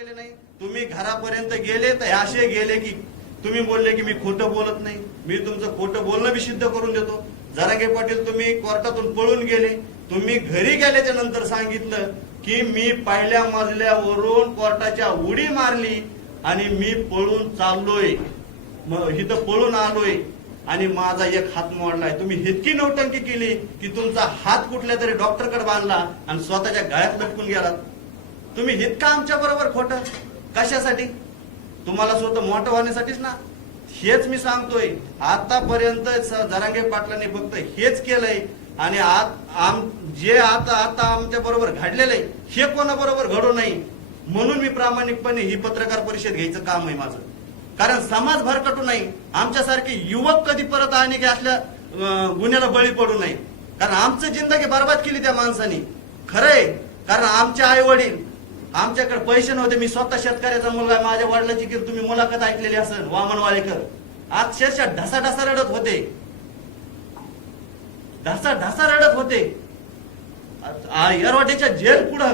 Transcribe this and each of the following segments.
केले नाही. तुम्ही घरापर्यंत गेले तर असे गेले की तुम्ही बोलले की मी खोटं बोलत नाही. मी तुमचं खोटं बोलणं बी सिद्ध करून देतो. जरागे पाटील तुम्ही कोर्टातून पळून गेले. तुम्ही घरी गेल्याच्यानंतर सांगितलं की मी पहिल्या मजल्यावरून कोर्टाच्या उडी मारली आणि मी पळून चाललोय. मग इथं पळून आलोय आणि माझा एक हात मोडलाय. तुम्ही इतकी नौटंकी केली की तुमचा हात कुठल्या तरी डॉक्टरकडे बांधला आणि स्वतःच्या गळ्यात लटकून गेलात. तुम्ही इतका आमच्या बरोबर खोट. कशासाठी? तुम्हाला स्वतः मोठं होण्यासाठीच ना? हेच मी सांगतोय. आतापर्यंत जरांगे पाटलांनी फक्त हेच केलंय. आणि आत आम जे आता आता आमच्या बरोबर घडलेलं आहे हे कोणाबरोबर घडू नाही म्हणून मी प्रामाणिकपणे ही पत्रकार परिषद घ्यायचं काम आहे माझं. कारण समाज भरकटू नाही आमच्यासारखे युवक कधी परत आणि की असल्या गुन्ह्याला बळी पडू नये. कारण आमचं जिंदगी बर्बाद केली त्या माणसाने. खरंय. कारण आमचे आई वडील आमच्याकडे पैसे नव्हते मी स्वतः शेतकऱ्याचा मुलगा आहे. माझ्या वडिलाची की तुम्ही मुलाखत ऐकलेली असेल वामन वालेकर अक्षरशः ढसा ढसा रडत होते. ढसा ढसा रडत होते. आ- येरवाड्याच्या जेल पुढं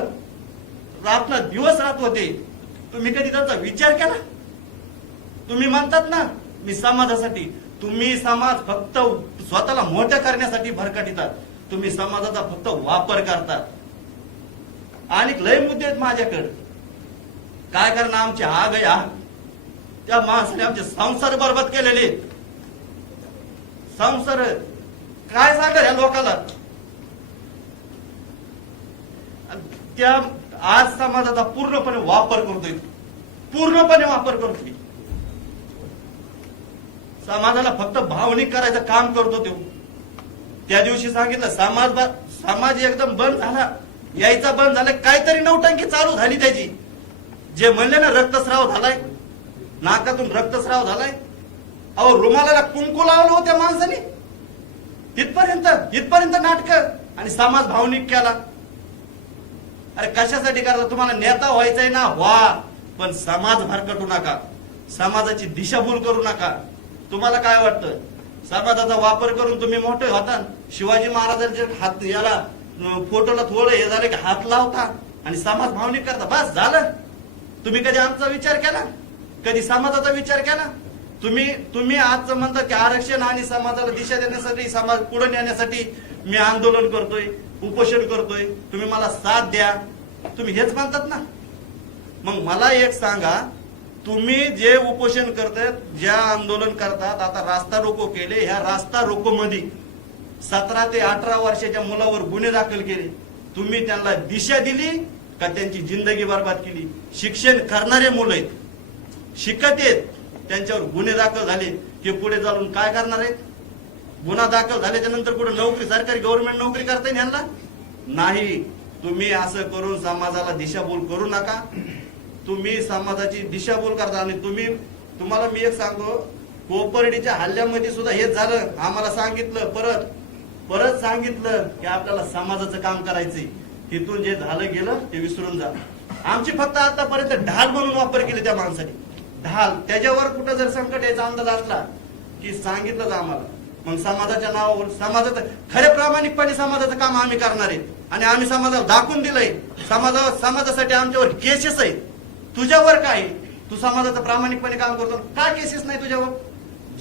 रात्र दिवस राहत होते. तुम्ही कधी त्याचा विचार केला? तुम्ही म्हणतात ना मी समाजासाठी तुम्ही समाज फक्त स्वतःला मोठं करण्यासाठी भरकटितात तुम्ही समाजाचा फक्त वापर करतात. आणि लय मुद्दे आहेत माझ्याकडे. काय करणार आमचे आग गया त्या माणसाने आमचे संसार बरबाद केलेले संसार काय सांगा या लोकाला? त्या आज समाजाचा पूर्णपणे वापर करतोय. पूर्णपणे वापर करतोय. समाजाला फक्त भावनिक करायचं काम करतो तो. त्या दिवशी सांगितलं समाज समाज एकदम बंद झाला. यायचा बंद झाला काहीतरी नौटंकी चालू झाली त्याची. जे म्हणले ना रक्तस्राव झालाय नाकातून रक्तस्राव झालाय अहो रुमालाला कुंकू लावलं हो त्या माणसाने. तिथपर्यंत इथपर्यंत नाटक आणि समाज भावनिक केला. अरे कशासाठी करता? तुम्हाला नेता व्हायचंय ना व्हा. पण समाज भरकटू नका. समाजाची दिशाभूल करू नका. तुम्हाला काय वाटतं? समाजाचा वापर करून तुम्ही मोठे होता. शिवाजी महाराजांचे हात याला फोटोला थोडं हे झालं की हात लावता आणि समाज भावनिक करता. बस झालं. तुम्ही कधी आमचा विचार केला? कधी समाजाचा विचार केला? तुम्ही तुम्ही आजचं म्हणता की आरक्षण आणि समाजाला दिशा देण्यासाठी समाज पुढे नेण्यासाठी मी आंदोलन करतोय उपोषण करतोय. तुम्ही मला साथ द्या. तुम्ही हेच म्हणतात ना. मग मला एक सांगा तुम्ही जे उपोषण करतात ज्या आंदोलन करतात आता रास्ता रोको केले ह्या रास्ता रोको मध्ये सतरा ते अठरा वर्षाच्या मुलावर गुन्हे दाखल केले. तुम्ही त्यांना दिशा दिली का त्यांची जिंदगी बर्बाद केली? शिक्षण करणारे मुलं आहेत. शिकत आहेत. त्यांच्यावर गुन्हे दाखल झाले. की पुढे चालून काय करणार आहेत? गुन्हा दाखल झाल्याच्यानंतर कुठे नोकरी सरकारी गव्हर्नमेंट नोकरी करता येईल यांना? नाही. तुम्ही असं करून समाजाला दिशाभूल करू नका. तुम्ही समाजाची दिशाभूल करता आणि तुम्ही तुम्हाला मी एक सांगतो कोपर्डीच्या हल्ल्यामध्ये सुद्धा हेच झालं. आम्हाला सांगितलं परत परत सांगितलं की आपल्याला समाजाचं काम करायचंय. तिथून जे झालं गेलं ते विसरून जा. आमची फक्त आतापर्यंत ढाल म्हणून वापर केले त्या माणसाने. ढाल त्याच्यावर कुठं जर संकट यायचा अंदाज असला की सांगितलं आम्हाला. मग समाजाच्या नावावर समाजाचं खरे प्रामाणिकपणे समाजाचं काम आम्ही करणार आहे. आणि आम्ही समाजाला दाखवून दिलंय. समाजावर समाजासाठी आमच्यावर केसेस आहेत. तुझ्यावर काय आहे? तू समाजाचं प्रामाणिकपणे काम करतो. का केसेस नाही तुझ्यावर?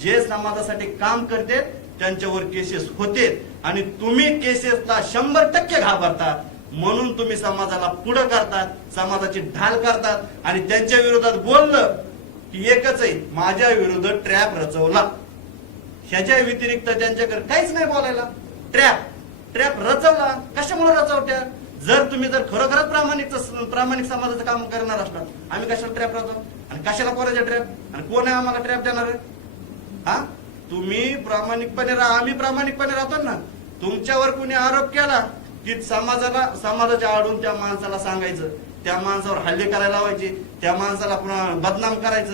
जे समाजासाठी काम करते त्यांच्यावर केसेस होते आणि तुम्ही केसेसला शंभर टक्के घाबरता म्हणून तुम्ही समाजाला पुढं करतात समाजाची ढाल करतात आणि त्यांच्या विरोधात बोललं की एकच आहे माझ्या विरुद्ध ट्रॅप रचवला. ह्याच्या व्यतिरिक्त त्यांच्याकडे काहीच नाही बोलायला. ट्रॅप ट्रॅप रचवला. कशामुळे रचवत्या? जर तुम्ही जर खरोखरच प्रामाणिक प्रामाणिक समाजाचं काम करणार असला आम्ही कशाला ट्रॅप रचव? आणि कशाला कोणाच्या ट्रॅप आणि कोण आहे आम्हाला ट्रॅप देणार? आहे हा? तुम्ही प्रामाणिकपणे राहा आम्ही प्रामाणिकपणे राहतो ना. तुमच्यावर कुणी आरोप केला की समाजाला समाजाच्या आडून त्या माणसाला सांगायचं त्या माणसावर हल्ले करायला लावायचे त्या माणसाला पुन्हा बदनाम करायचं.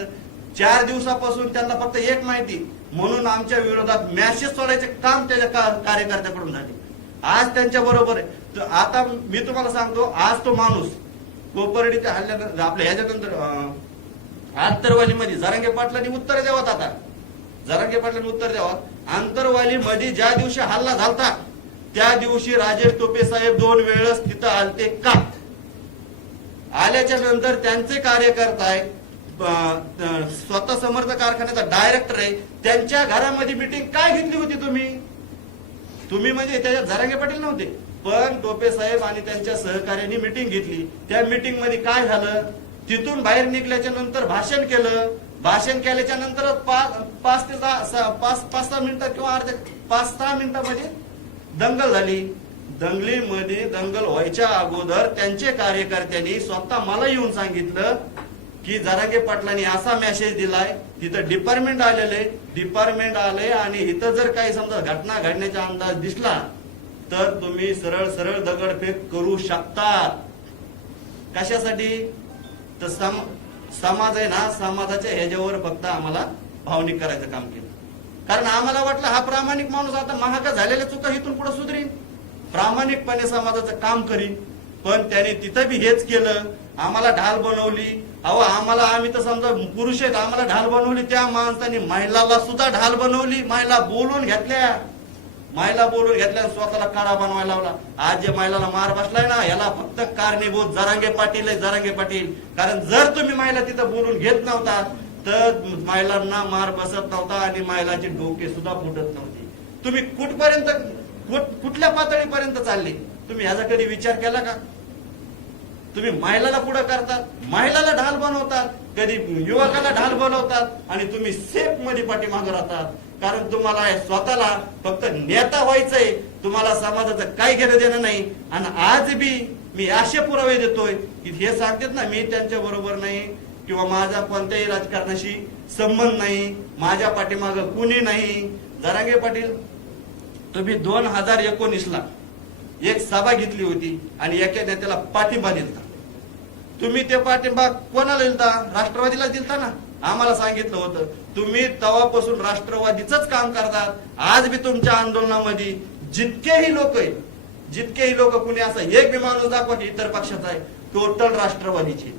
चार दिवसापासून त्यांना फक्त एक माहिती म्हणून आमच्या विरोधात मॅसेज सोडायचे काम त्याच्या का- कार्यकर्त्याकडून झाले. आज त्यांच्या बरोबर आहे. तर आता मी तुम्हाला सांगतो आज तो माणूस कोपर्डीच्या हल्ल्यानंतर आपल्या ह्याच्यानंतर अं, आंतरवालीमध्ये जरांगे पाटलांनी उत्तर देवत आता. जरांगे पाटलांनी उत्तर द्यावं. आंतरवाली मध्ये ज्या दिवशी हल्ला झालता त्या दिवशी राजेश टोपे साहेब दोन वेळेस तिथं आलते का? आल्याच्यानंतर त्यांचे कार्यकर्ता आहे स्वतः समर्थ कारखान्याचा डायरेक्टर आहे. त्यांच्या घरामध्ये मिटिंग काय घेतली होती तुम्ही? तुम्ही म्हणजे त्याच्यात झरांगे पाटील नव्हते. पण टोपे साहेब आणि त्यांच्या सहकार्यांनी मिटिंग घेतली. त्या मिटिंगमध्ये काय झालं? तिथून बाहेर निघल्याच्या नंतर भाषण केलं. भाषण केल्याच्यानंतर पाच पाच ते दहा सहा- पाच पाच सहा मिनिटं किंवा अर्ध्या पाच सहा मिनिटांमध्ये दंगल झाली. दंगलीमध्ये दंगल व्हायच्या अगोदर त्यांचे कार्यकर्त्यांनी स्वतः मला येऊन सांगितलं की जरागे पाटलांनी असा मेसेज दिलाय तिथं डिपार्टमेंट आलेले डिपार्टमेंट आले आणि इथं जर काही समजा घटना घडण्याचा अंदाज दिसला तर तुम्ही सरळ सरळ दगडफेक करू शकता. कशासाठी? तर समाज आहे ना समाजाच्या ह्याच्यावर फक्त आम्हाला भावनिक करायचं काम केलं. कारण आम्हाला वाटलं हा प्रामाणिक माणूस आता महागा झालेल्या चुका इथून पुढे सुधरीन. प्रामाणिकपणे समाजाचं काम करीन. पण त्याने तिथं बी हेच केलं. आम्हाला ढाल बनवली. अहो आम्हाला आम्ही तर समजा पुरुष आहेत आम्हाला ढाल बनवली. त्या माणसाने महिलाला सुद्धा ढाल बनवली महिला बोलून घेतल्या. महिला बोलून घेतल्या स्वतःला काळा बनवायला लावला. आज जे महिलाला मार बसलाय ना याला फक्त कारणीभूत जरांगे पाटील आहे जरांगे पाटील. कारण जर तुम्ही महिला तिथं बोलून घेत नव्हता तर महिलांना मार बसत नव्हता आणि महिलाचे डोके सुद्धा फुटत नव्हते. तुम्ही कुठपर्यंत कुठ- कुठल्या पातळीपर्यंत चालले? तुम्ही ह्याचा कधी विचार केला का? तुम्ही महिलाला पुढे करतात महिलाला ढाल बनवतात कधी युवकाला ढाल बनवतात आणि तुम्ही सेफमध्ये पाठीमागे राहतात. कारण तुम्हाला स्वतःला फक्त नेता व्हायचंय. तुम्हाला समाजाचं काही घेणं देणं नाही. आणि आज बी मी असे पुरावे देतोय की हे सांगतात ना मी त्यांच्या बरोबर नाही किंवा माझा कोणत्याही राजकारणाशी संबंध नाही माझ्या पाठीमाग कुणी नाही. जरांगे पाटील तुम्ही दोन हजार एकोणीस ला एक सभा घेतली होती आणि एका नेत्याला पाठिंबा दिलता. तुम्ही ते पाठिंबा कोणाला दिलता? राष्ट्रवादीला दिलता ना? आम्हाला सांगितलं होतं तुम्ही तवापासून राष्ट्रवादीच काम करतात आज बी तुमच्या आंदोलनामध्ये जितकेही लोक आहेत जितकेही लोक कुणी असं एक बी माणूस दाखवा की इतर पक्षाचा आहे टोटल राष्ट्रवादीचे.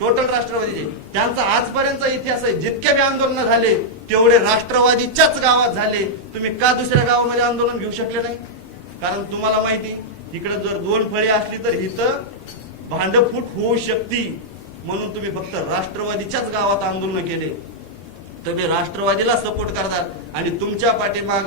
टोटल राष्ट्रवादीचे. त्यांचा आजपर्यंत इतिहास आहे जितके बी आंदोलन झाले तेवढे राष्ट्रवादीच्याच गावात झाले. तुम्ही का दुसऱ्या गावामध्ये आंदोलन घेऊ शकले नाही? कारण तुम्हाला माहिती इकडे जर दोन फळे असली तर इथं भांडफूट होऊ शकती. म्हणून तुम्ही फक्त राष्ट्रवादीच्याच गावात आंदोलन केले. तुम्ही राष्ट्रवादीला सपोर्ट करतात. आणि तुमच्या पाठीमाग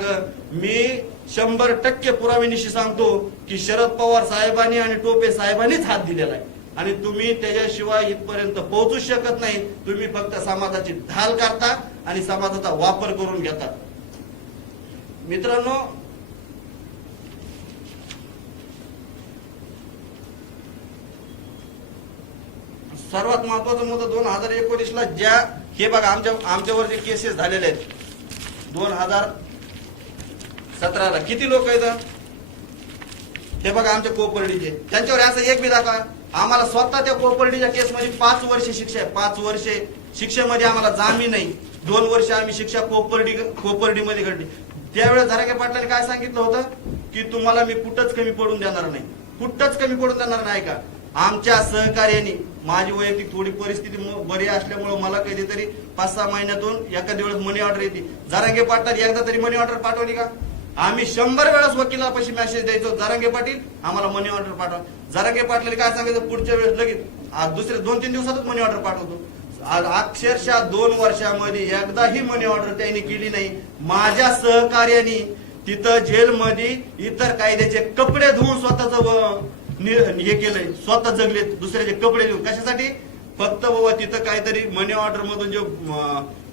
मी शंभर टक्के पुराव्यानिशी सांगतो की शरद पवार साहेबांनी आणि टोपे साहेबांनीच हात दिलेला आहे. आणि तुम्ही त्याच्याशिवाय इथपर्यंत पोहोचू शकत नाही. तुम्ही फक्त समाजाची ढाल करता आणि समाजाचा वापर करून घेता. मित्रांनो सर्वात महत्त्वाचा मुद्दा दोन हजार एकोणीस ला ज्या हे बघा आमच्या आमच्यावर जे केसेस झालेले आहेत दोन हजार सतराला. किती लोक आहेत? हे बघा आमच्या कोपर्डीचे. त्यांच्यावर असं एक बी दाखवा. आम्हाला स्वतः त्या कोपर्डीच्या केसमध्ये पाच वर्ष शिक्षा आहे. पाच वर्षे शिक्षेमध्ये आम्हाला जामीन नाही. दोन वर्ष आम्ही शिक्षा कोपर्डी कोपर्डीमध्ये घडली त्यावेळेस झराके पाटलाने काय सांगितलं होतं? की तुम्हाला मी कुठंच कमी पडून देणार नाही. कुठंच कमी पडून देणार नाही का आमच्या सहकार्याने माझी वैयक्तिक थोडी परिस्थिती बरी असल्यामुळे मला कधीतरी पाच सहा महिन्यातून एखाद्या वेळेस मनी ऑर्डर येते. जारांगे पाटलांनी एकदा तरी मनी ऑर्डर पाठवली का? आम्ही शंभर वेळेस वकिलापाशी मेसेज द्यायचो जारांगे पाटील आम्हाला मनी ऑर्डर पाठवा. जरांगे पाटील काय सांगायचं पुढच्या वेळेस लगेच आज दुसऱ्या दोन तीन दिवसातच मनी ऑर्डर पाठवतो. अक्षरशः दोन वर्षामध्ये एकदाही मनी ऑर्डर त्यांनी केली नाही. माझ्या सहकार्याने तिथं जेलमध्ये इतर कायद्याचे कपडे धुवून स्वतःच हे केलंय. स्वतः जगले दुसऱ्याचे कपडे धुवून कशासाठी? फक्त बाबा तिथं काहीतरी मनी ऑर्डर मधून जे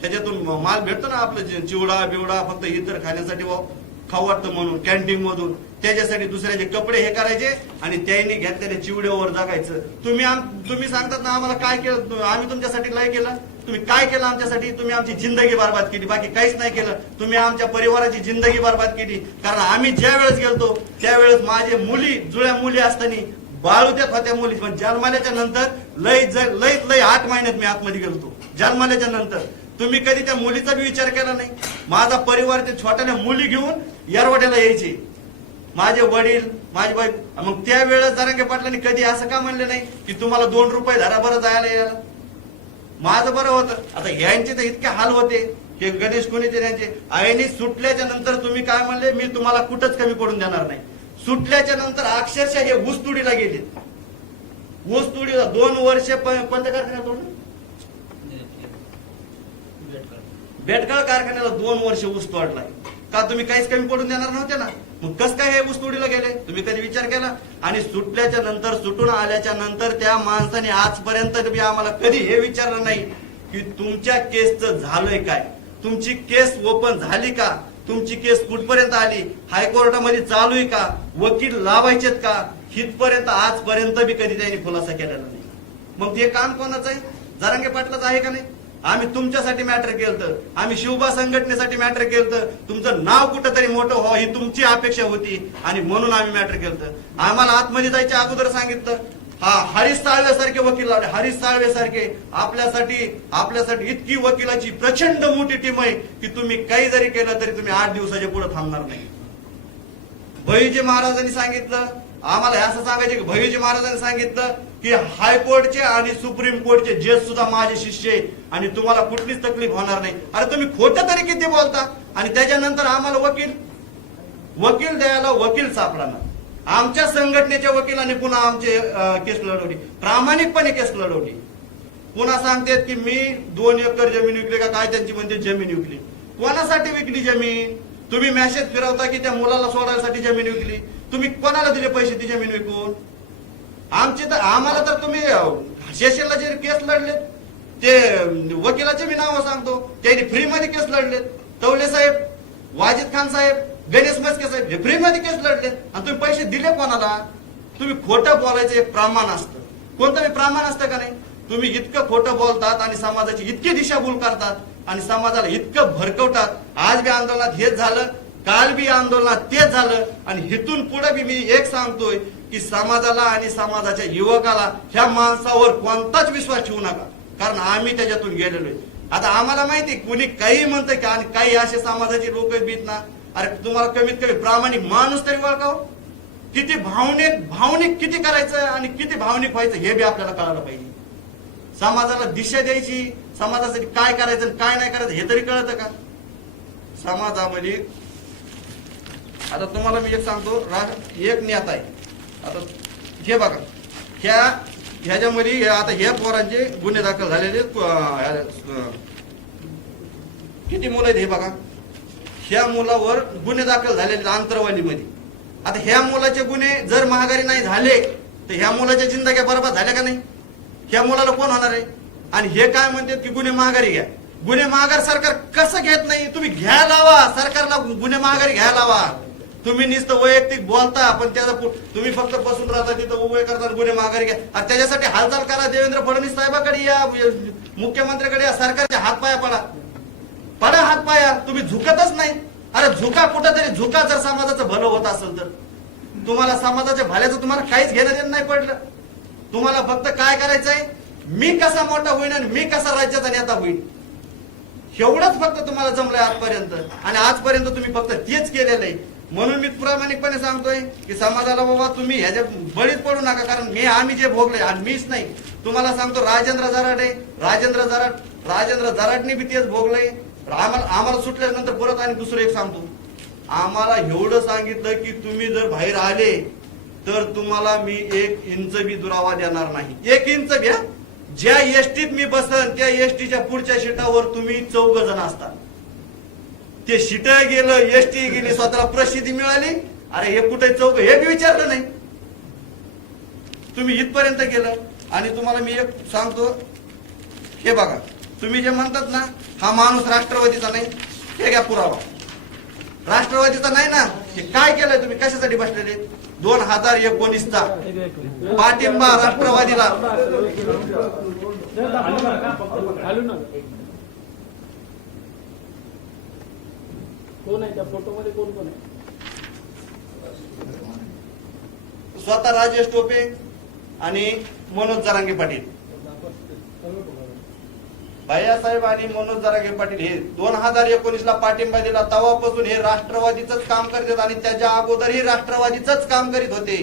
त्याच्यातून माल भेटतो ना आपलं चिवडा बिवडा फक्त इतर खाण्यासाठी वा- खाऊ वाटतं म्हणून कॅन्टीन मधून. त्याच्यासाठी दुसऱ्याचे कपडे हे करायचे आणि त्यांनी घेतलेल्या चिवड्यावर जगायचं. तुम्ही तुम्ही सांगतात ना आम्हाला काय केलं आम्ही तुमच्यासाठी लय केलं? तुम्ही काय केलं आमच्यासाठी? तुम्ही आमची जिंदगी बर्बाद केली. बाकी काहीच नाही केलं. तुम्ही आमच्या परिवाराची जिंदगी बर्बाद केली. कारण आम्ही ज्या वेळेस गेलतो त्यावेळेस माझे मुली जुळ्या मुली असताना बाळूत्यात होत्या मुली. पण जन्माल्याच्या नंतर लय लय लय आठ महिन्यात मी आतमध्ये गेलतो. जन्माल्याच्या नंतर. तुम्ही कधी त्या मुलीचा बी विचार केला नाही? माझा परिवार ते छोट्याने मुली घेऊन येरवड्याला यायचे. माझे वडील माझी बाई. मग त्यावेळेस जरांगे पाटलांनी कधी असं का म्हणले नाही की तुम्हाला दोन रुपये धराभर बरं जायला यायला? माझं बरं होतं. आता यांचे तर इतके हाल होते. हे गणेश कोणीचे यांचे आईनी सुटल्याच्या नंतर तुम्ही काय म्हणले? मी तुम्हाला कुठंच कमी पडून देणार नाही. सुटल्याच्या नंतर अक्षरशः हे ऊसतुडीला गेले. ऊस तोडीला दोन वर्ष कोणत्या कारखान्यात तोडलं? बेटकाळ कारखान्याला दोन वर्ष ऊस तोडलाय. का तुम्ही काहीच कमी पडून देणार नव्हते ना? मग कस काय हे ऊसतोडीला गेले? तुम्ही कधी विचार केला? आणि सुटल्याच्या नंतर सुटून आल्याच्यानंतर त्या माणसाने आजपर्यंत बी आम्हाला कधी हे विचारलं नाही की तुमच्या केसचं झालंय काय? तुमची केस ओपन झाली का? तुमची केस कुठपर्यंत आली? हायकोर्टामध्ये चालू आहे का? वकील लावायचेत का? हितपर्यंत आजपर्यंत बी कधी त्यांनी खुलासा केलेला नाही. मग ते काम कोणाचं आहे? जरांगे पाटलाच आहे का नाही? आम्ही तुमच्यासाठी मॅटर केलं आम्ही शिवबा संघटनेसाठी मॅटर केलं तुमचं नाव कुठं तरी मोठं व्हावं ही तुमची अपेक्षा होती आणि म्हणून आम्ही मॅटर केलं आम्हाला आतमध्ये जायच्या अगोदर सांगितलं हा हरीश साळवे सारखे वकील लावले. हरीश साळवे सारखे आपल्यासाठी आपल्यासाठी इतकी वकिलाची प्रचंड मोठी टीम आहे की तुम्ही काही जरी केलं तरी तुम्ही आठ दिवसाच्या पुढे थांबणार नाही. भैजी महाराजांनी सांगितलं आम्हाला असं सांगायचे की भैजी महाराजांनी सांगितलं की हायकोर्टचे आणि सुप्रीम कोर्टचे जज सुद्धा माझे शिष्य आहेत आणि तुम्हाला कुठलीच तकलीफ होणार नाही. अरे तुम्ही खोटं तरी किती बोलता? आणि त्याच्यानंतर आम्हाला वकील वकील द्यायला वकील सापडणार. आमच्या संघटनेच्या वकिलांनी पुन्हा आमचे केस लढवली. प्रामाणिकपणे केस लढवली. पुन्हा सांगतेत की मी दोन एकर जमीन विकली का काय त्यांची म्हणते जमीन विकली. कोणासाठी विकली जमीन? तुम्ही मेसेज फिरवता की त्या मुलाला सोडायसाठी जमीन विकली. तुम्ही कोणाला दिले पैसे ती जमीन विकून? आमचे तर आम्हाला तर तुम्ही अं, सेशनला जे केस लढलेत ते वकिलाचे मी नाव सांगतो. त्यांनी फ्री मध्ये केस लढलेत. तवले साहेब वाजिद खान साहेब गणेश मस्के साहेब हे फ्री मध्ये केस लढलेत. आणि तुम्ही पैसे दिले कोणाला? तुम्ही खोटं बोलायचं एक प्रमाण असतं. कोणतं प्रमाण असतं का नाही? तुम्ही इतकं खोटं बोलतात आणि समाजाची इतकी दिशाभूल करतात आणि समाजाला इतकं भरकवतात. आज बी आंदोलनात हेच झालं काल बी आंदोलनात तेच झालं. आणि हिथून पुढे बी मी एक सांगतोय की समाजाला आणि समाजाच्या युवकाला ह्या माणसावर कोणताच विश्वास ठेवू नका. कारण आम्ही त्याच्यातून गेलेलो आहे. आता आम्हाला माहिती कुणी काही म्हणतं की आणि काही असे समाजाचे लोक बीत ना. अरे तुम्हाला कमीत कमी प्रामाणिक माणूस तरी ओळखावं. किती भावनिक भावनिक किती करायचं आणि किती भावनिक व्हायचं हे बी आपल्याला कळायला पाहिजे. समाजाला दिशा द्यायची समाजासाठी काय करायचं आणि काय नाही करायचं हे तरी कळतं का? समाजामध्ये आता तुम्हाला मी एक सांगतो एक नेता आहे. आता हे बघा ह्या ह्याच्यामध्ये आता ह्या पोरांचे गुन्हे दाखल झालेले आहेत, किती मुलं आहेत हे बघा. ह्या मुलावर गुन्हे दाखल झालेले आंतरवाणीमध्ये आता ह्या मुलाचे गुन्हे जर महागारी नाही झाले तर ह्या मुलाच्या जिंदग्या बरबाद झाल्या का नाही? ह्या मुलाला कोण होणार आहे? आणि हे काय म्हणतात की गुन्हे महागारी घ्या. गुन्हे महागार सरकार कसं घेत नाही? तुम्ही घ्या लावा. सरकारला गुन्हे महागारी घ्या लावा. तुम्ही नुसतं वैयक्तिक बोलता पण त्याचा तुम्ही फक्त बसून राहता तिथं उभे करता गुन्हे माघारी घ्या. आणि त्याच्यासाठी हालचाल करा. देवेंद्र फडणवीस साहेबाकडे या मुख्यमंत्र्याकडे या सरकारच्या हात पाया पडा. पडा हात पाया. तुम्ही झुकतच नाही. अरे झुका कुठंतरी. झुका जर समाजाचं भलं होत असेल तर. तुम्हाला समाजाच्या भल्याचं तुम्हाला काहीच घेणं देणं नाही पडलं. तुम्हाला फक्त काय करायचंय? मी कसा मोठा होईन आणि मी कसा राज्याचा नेता होईन? एवढंच फक्त तुम्हाला जमलंय आजपर्यंत. आणि आजपर्यंत तुम्ही फक्त तेच केलेलं आहे. म्हणून मी प्रामाणिकपणे सांगतोय की समाजाला बाबा तुम्ही ह्याच्या बळीत पडू नका कारण मी आम्ही जे भोगले आणि मीच नाही. तुम्हाला सांगतो राजेंद्र जराड आहे. राजेंद्र जराड राजेंद्र जराडने बी तेच भोगलंय आम्हाला आम्हाला सुटल्यानंतर परत आणि दुसरं एक सांगतो. आम्हाला एवढं सांगितलं की तुम्ही जर बाहेर आले तर तुम्हाला मी एक इंच बी दुरावा देणार नाही. एक इंच घ्या ज्या एसटीत मी बसन त्या एसटीच्या पुढच्या शिटावर तुम्ही चौघ जण असता ते शिट गेलं एसटी गेली स्वतःला प्रसिद्धी मिळाली. अरे हे कुठे चौघ हे बी विचारलं नाही. तुम्ही इथपर्यंत गेलं. आणि तुम्हाला मी एक सांगतो. हे बघा तुम्ही जे म्हणतात ना हा माणूस राष्ट्रवादीचा नाही हे घ्या पुरावा. राष्ट्रवादीचा नाही ना हे काय केलंय तुम्ही? कशासाठी बसलेले? दोन हजार एकोणीसचा पाठिंबा राष्ट्रवादीला. कोण आहे त्या फोटो मध्ये कोण कोण आहे? स्वतः राजेश टोपे आणि मनोज जरांगे पाटील. भैयासाहेब आणि मनोज जरांगे पाटील हे दोन हजार एकोणीस ला पाठिंबा दिला. तेव्हापासून हे राष्ट्रवादीच काम करतात आणि त्याच्या अगोदरही राष्ट्रवादीच काम करीत होते.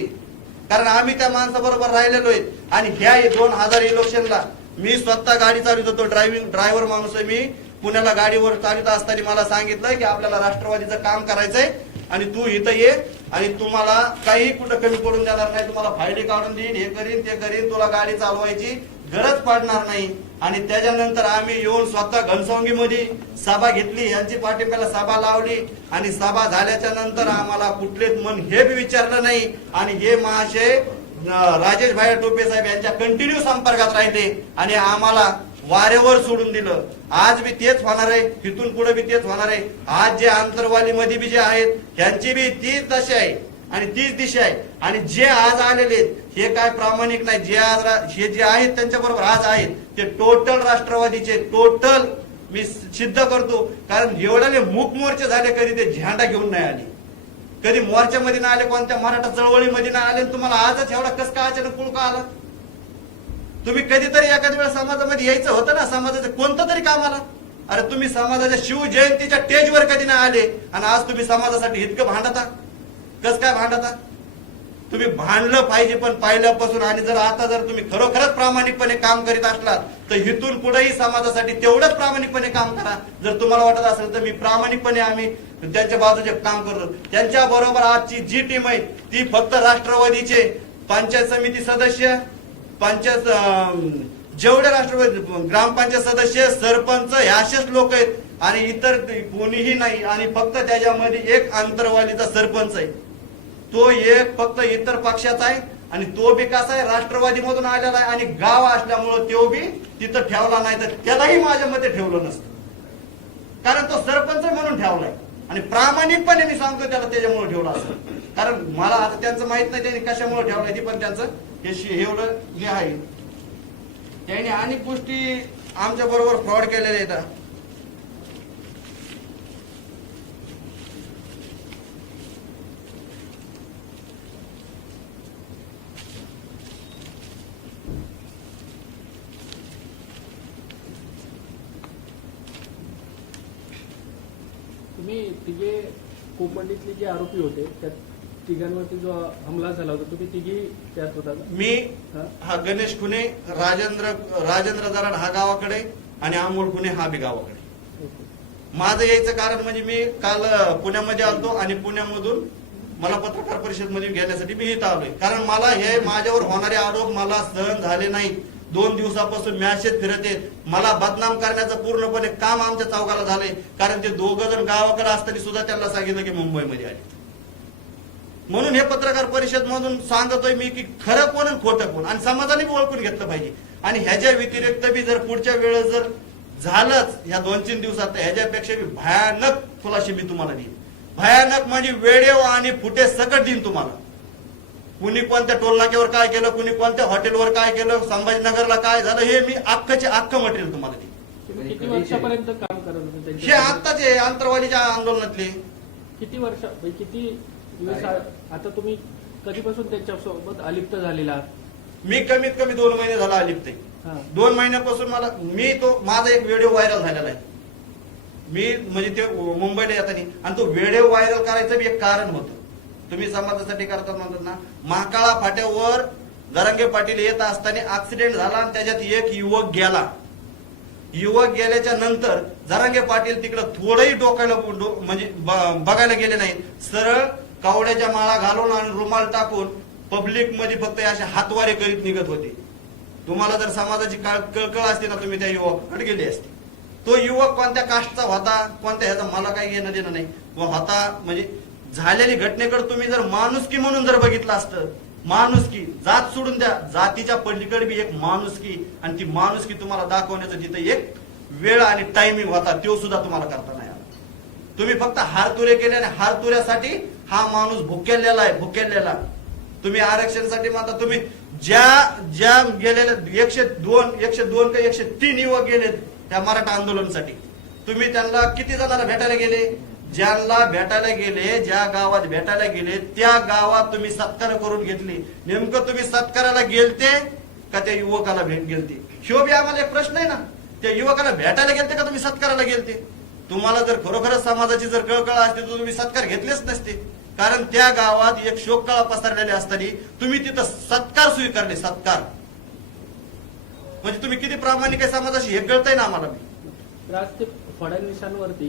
कारण आम्ही त्या माणसाबरोबर राहिलेलो आहे. आणि ह्या दोन हजार इलेक्शनला मी स्वतः गाडी चालवित होतो. ड्रायव्हिंग ड्रायव्हर माणूस आहे मी. पुण्याला गाडीवर चालत असताना मला सांगितलं की आपल्याला राष्ट्रवादीचं काम करायचंय आणि तू इथं ये आणि तुम्हाला काही कुठं कमी पडून देणार नाही तुम्हाला फायदे काढून देईन हे करीन ते करीन तुला गाडी चालवायची गरज पडणार नाही. आणि त्याच्यानंतर आम्ही येऊन स्वतः घनसावंगी मध्ये सभा घेतली यांची पाठिंब्याला सभा लावली आणि सभा झाल्याच्यानंतर आम्हाला कुठलेच मन हे बी विचारलं नाही. आणि हे महाशय राजेश भाई टोपे साहेब यांच्या कंटिन्यू संपर्कात राहिले आणि आम्हाला वाऱ्यावर सोडून दिलं. आज बी तेच होणार आहे तिथून पुढे बी तेच होणार आहे. आज जे आंतरवाली मध्ये बी जे आहेत त्यांची बी तीच दशा आहे आणि तीच दिशा आहे. आणि जे आज आलेले आहेत, हे काय प्रामाणिक नाही. जे आज हे जे आहेत त्यांच्या बरोबर आज आहेत ते टोटल राष्ट्रवादीचे टोटल मी सिद्ध करतो. कारण एवढ्याने मूक मोर्चे झाले कधी ते झेंडा घेऊन नाही आले. कधी मोर्चामध्ये ना आले कोणत्या मराठा चळवळीमध्ये ना आले तुम्हाला आजच एवढा कस का अचानक पुळका आला? तुम्ही कधीतरी एखाद्या वेळा समाजामध्ये यायचं होतं ना समाजाचं कोणतं तरी काम आला अरे तुम्ही समाजाच्या शिवजयंतीच्या स्टेजवर कधी नाही आले आणि आज तुम्ही समाजासाठी इतकं भांडता? कस काय भांडता? तुम्ही भांडलं पाहिजे पण पाहिल्यापासून आणि जर आता जर तुम्ही खरोखरच प्रामाणिकपणे काम करीत असलात तर हिथून पुढेही समाजासाठी तेवढंच प्रामाणिकपणे काम करा. जर तुम्हाला वाटत असेल तर मी प्रामाणिकपणे आम्ही त्यांच्या बाजूचे काम करतो. त्यांच्या बरोबर आजची जी टीम आहे ती फक्त राष्ट्रवादीचे पंचायत समिती सदस्य पंचायत जेवढे राष्ट्रवादी ग्रामपंचायत सदस्य सरपंच हे असेच लोक आहेत. आणि इतर कोणीही नाही. आणि फक्त त्याच्यामध्ये एक आंतरवालीचा सरपंच आहे. तो एक फक्त इतर पक्षाचा आहे. आणि तो बी कसा आहे? राष्ट्रवादी मधून आलेला आहे. आणि गाव असल्यामुळं तो बी तिथं ठेवला नाही. तर त्यालाही माझ्या मते ठेवलं नसतं. कारण तो सरपंच म्हणून ठेवलाय. आणि प्रामाणिकपणे मी सांगतो त्याला त्याच्यामुळे ठेवला असं कारण मला आता त्यांचं माहीत नाही. त्यांनी कशामुळे ठेवलाय ती पण त्यांचं हे शि- एवढं हे आहे. त्याने अनेक गोष्टी आमच्या बरोबर फ्रॉड केलेल्या आहेत. तुम्ही तिघे कोपंडीतले जे आरोपी होते त्या तिघांवरती जो हमला झाला होता तुम्ही तिघी त्यात होता का? मी हा? हा गणेश खुने राजेंद्र राजेंद्र दराड हा गावाकडे आणि अमोल खुने हा बी गावाकडे. ओके. माझं यायचं कारण म्हणजे मी काल अ, पुण्यामध्ये आलतो आणि पुण्यामधून मला पत्रकार परिषदमध्ये घेण्यासाठी मी इथं आलोय. कारण मला हे माझ्यावर होणारे आरोप मला सहन झाले नाही. दोन दिवसापासून मॅसेज फिरत आहेत मला बदनाम करण्याचं पूर्णपणे काम आमच्या चौकाला झालंय. कारण ते दोघ जण गावाकडे असताना सुद्धा त्यांना सांगितलं की मुंबईमध्ये आले. म्हणून हे पत्रकार परिषद मधून सांगतोय मी की खरं कोण आणि खोटं कोण? आणि समाजाने बी ओळखून घेतलं पाहिजे. आणि ह्याच्या व्यतिरिक्त बी जर पुढच्या वेळेस जर झालंच ह्या दोन तीन दिवसात तर ह्याच्यापेक्षा बी भयानक खुलाशी मी तुम्हाला देईन. भयानक म्हणजे वेळेव आणि फुटे सकट देईन तुम्हाला. कुणी कोणत्या टोलनाक्यावर काय केलं कुणी कोणत्या हॉटेलवर काय केलं संभाजीनगरला काय झालं हे मी अख्खचे अख्खं मटेरियल तुम्हाला देईन. हे आत्ताचे आंतरवालीच्या आंदोलनातले. किती वर्ष म्हणजे किती आता तुम्ही कधीपासून त्यांच्यासोबत अलिप्त झालेला? मी कमीत कमी दोन महिने झाला अलिप्त आहे. हा. दोन महिन्यापासून मला मी तो माझा एक व्हिडिओ व्हायरल झालेला आहे मी म्हणजे ते मुंबईला येताना आणि तो व्हिडिओ व्हायरल करायचं बी एक कारण होतं तुम्ही समाजासाठी करतात म्हणतात ना महाकाळा फाट्यावर जरांगे पाटील येत असताना ऍक्सिडेंट झाला आणि त्याच्यात एक युवक गेला युवक गेल्याच्यानंतर जरांगे पाटील तिकडं थोडंही डोकायला डो- म्हणजे ब- बघायला गेले नाही सरळ कावड्याच्या माळा घालून आणि रुमाल टाकून पब्लिकमध्ये फक्त असे हातवारे करीत निघत होते. तुम्हाला जर समाजाची काळ- कळकळ असते ना तुम्ही त्या युवकाकडे गेले असते. तो युवक कोणत्या कास्टचा होता कोणत्या ह्याचा मला काही घेणं देणं नाही. होता म्हणजे झालेली घटनेकडे तुम्ही जर माणुसकी म्हणून जर बघितलं असतं माणुसकी जात सोडून द्या. जातीच्या पलीकडे बी एक माणुसकी आणि ती माणुसकी तुम्हाला दाखवण्याचं तिथं एक वेळ आणि टायमिंग होता तो सुद्धा तुम्हाला करता नाही आला. तुम्ही फक्त हारतुरे केले आणि हारतुऱ्यासाठी हा माणूस भुकेलेला आहे भुकेलेला. तुम्ही आरक्षणासाठी म्हणता तुम्ही ज्या ज्या गेलेल्या एकशे दोन एकशे दोन का एकशे तीन युवक गेलेत त्या मराठा आंदोलनासाठी. तुम्ही त्यांना किती जणांना भेटायला गेले? ज्यांना भेटायला गेले ज्या गावात भेटायला गेले त्या गावात तुम्ही सत्कार करून घेतली. नेमकं तुम्ही सत्काराला गेलते का त्या युवकाला भेट गेलते? शिवबी आम्हाला एक प्रश्न आहे ना. त्या युवकाला भेटायला गेलते का तुम्ही सत्काराला गेलते? तुम्हाला जर खरोखरच समाजाची जर कळकळ असते तर तुम्ही सत्कार घेतलेच नसते. कारण त्या गावात एक शोककळा पसरलेली असताना तुम्ही तिथं सत्कार स्वीकारले सत्कार. म्हणजे तुम्ही किती प्रामाणिक आहे समाजाशी हे कळतंय ना आम्हाला. ते फडणवीसांवरती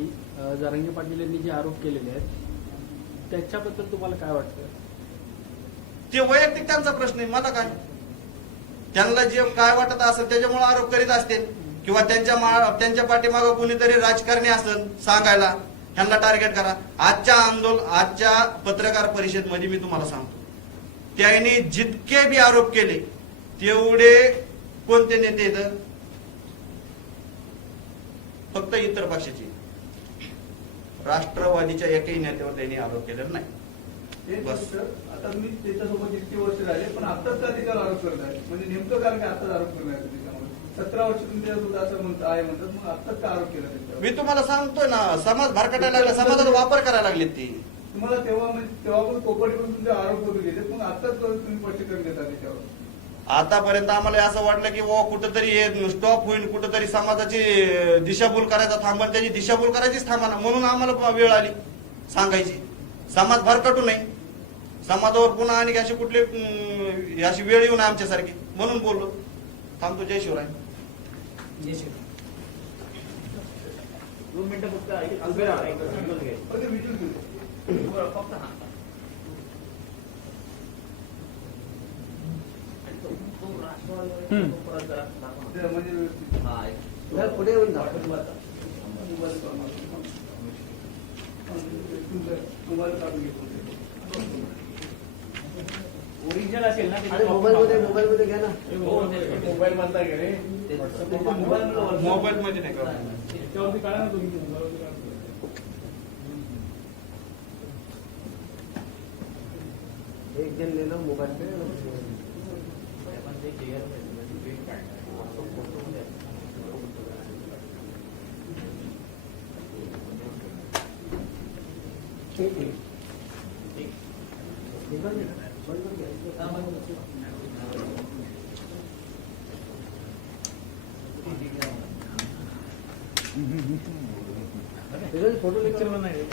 जरांगे पाटील यांनी जे आरोप केलेले आहेत त्याच्याबद्दल तुम्हाला काय वाटतं? ते वैयक्तिक त्यांचा प्रश्न आहे मला काय? त्यांना जे काय वाटत असेल त्याच्यामुळे आरोप करीत असतील किंवा त्यांच्या त्यांच्या पाठीमागं कोणीतरी राजकारणी असेल सांगायला त्यांना टार्गेट करा. आजच्या आंदोलन आजच्या पत्रकार परिषदेमध्ये मी तुम्हाला सांगतो. त्यांनी जितके बी आरोप केले तेवढे कोणते नेते आहेत फक्त इतर पक्षाचे. राष्ट्रवादीच्या एकही नेत्यावर त्यांनी आरोप केलेला नाही. बस. आता मी त्याच्यासोबत इतकी वर्ष झाले पण आत्ताच का त्याच्यावर आरोप करताय म्हणजे नेमकं कारण की आत्ताच आरोप करणार सतरा वर्ष त्याच्यासोबत असं म्हणता आहे म्हणतात मग आत्ताच का आरोप केला त्याच्यावर? मी तुम्हाला सांगतोय ना समाज भरकटायला लागला समाजाचा वापर करायला लागलेत ती. तुम्हाला तेव्हा म्हणजे तेव्हा पण कोपर्डीकडून तुमचे आरोप वगैरे घेतले मग आत्ताच तुम्ही स्पष्टीकरण देता त्याच्यावर. आतापर्यंत आम्हाला असं वाटलं की वो कुठंतरी हे स्टॉप होईल कुठंतरी समाजाची दिशाभूल करायचा थांबण त्याची दिशाभूल करायचीच थांबा म्हणून आम्हाला वेळ आली सांगायची. समाज भरकटू नाही समाजावर पुन्हा आणि अशी कुठली अं, अशी वेळ येऊ नये आमच्यासारखी. म्हणून बोललो. थांबतो जय शिवराय. दोन मिनिटं फक्त फक्त हा. म्हणजे हा, पुढे येऊन. तुमचं मोबाईल काढून घेतो ओरिजिनल असेल ना अरे मोबाईल मध्ये मोबाईल मध्ये घ्या ना? मोबाईल मधला घे रे मोबाईल मोबाईल मध्ये नाही का त्याच्यावरती काढा ना तुम्ही एक दिन ले लो मोबाईल पे। त्याच्यात फोटो लेक्चर नाही फोटो ले जाओ ना.